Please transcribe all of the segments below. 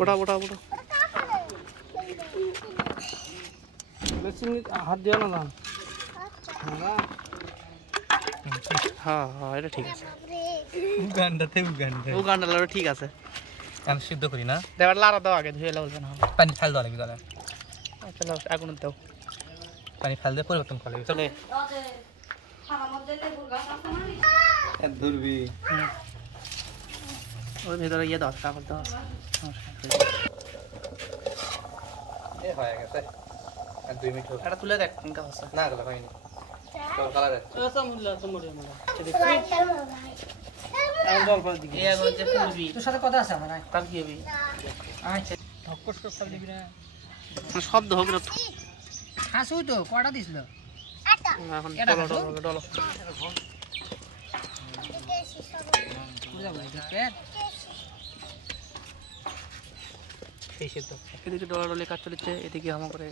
ওটা ওটা ওটা হাত দিও না দাম। হ্যাঁ হ্যাঁ এটা ঠিক আছে। উগান্ডা লাড়ু ঠিক আছে। সিদ্ধ করি না দেবার লাড়া দাও আগে ধুয়ে বলবে না পানি ফেল দেওয়া লাগবে তাহলে চলো আগুন দাও পানি ফেল দিয়ে পরিবর্তন করে চলে ধরবি ওর ভিতরে ইয়ে দাও কাগজ দাও হয়ে গেছে আর 2 মিনিট এটা তুলে দেখ কোনটা হচ্ছে না গেল হয়নি চলো কালার আছে তোর সাথে কথা আছে আমার তার কি হবে আচ্ছা ধক্কস করে সব দিবি না শব্দ হবে না হাসু তো কয়টা দিছিল এখন ডলো ডলো ডলো এদিকে ডলাডলি কাজ চলেছে এদিকে আমার করে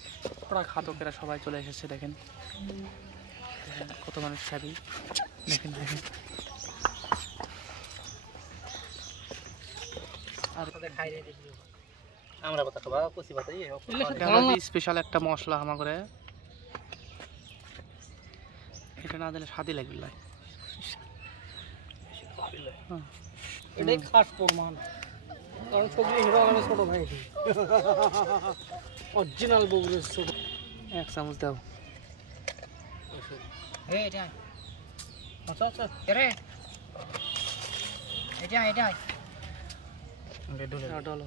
খাদকেরা সবাই চলে এসেছে দেখেন কত মানুষ খাবি দেখেন দেখেন আমরা কথা খাবা কচি পাতা স্পেশাল একটা মশলা আমার করে এটা না দিলে স্বাদই লাগবে না এটাই খাস প্রমাণ কারণ ছবি হিরো মানে ছোট ভাই অরিজিনাল বগুড়ের ছোট 1 চামচ দাও এই এটা আচ্ছা আচ্ছা রে এটা এটা ডলে ডলে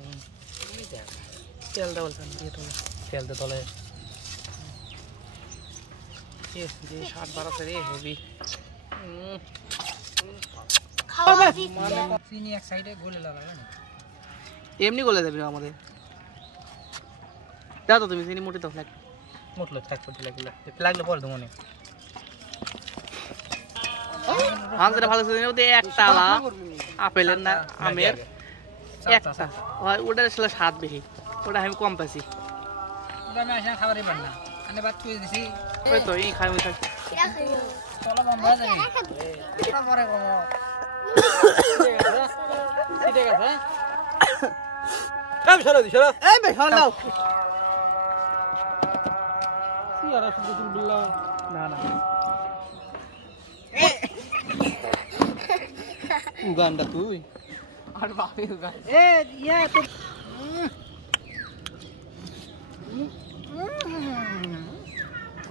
তেল দাও বলছেন দিয়ে ডলে তেল দে তলে এস যে স্বাদ বাড়াতে রে হেভি চিনি এক সাইডে গলে লাগাবে না এমনি গলে দেবে আমাদের দাও তো তুমি চিনি মুঠি দাও লাগ মুটলো থাক পড়তে লাগলে লাগলে পরে দমনে হাঁসের ভালো চিনি ওতে একটা আলা আপেলের না আমের একটা ওটা আসলে স্বাদ বেশি ওটা আমি কম পাইছি ওটা আমি আসলে খাবারই পারি না আমি বাদ করে দিছি ওই তো এই খাই ওই থাক চলো বন্ধ হয়ে যাবে এটা পরে কম ঠিক আছে কাম সরা দি সরা এই ভাই সরা দাও কি আর শুধু বললা না না উগান্ডা তুই আর বাপি উগান্ডা এ ইয়া তো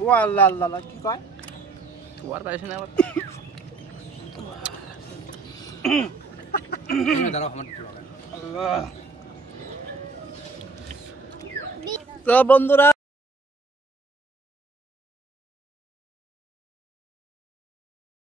ওয়াল্লাহ আল্লাহ কি কয় তোর পাইছ না আবার দাঁড়াও আমার আল্লাহ তো বন্ধুরা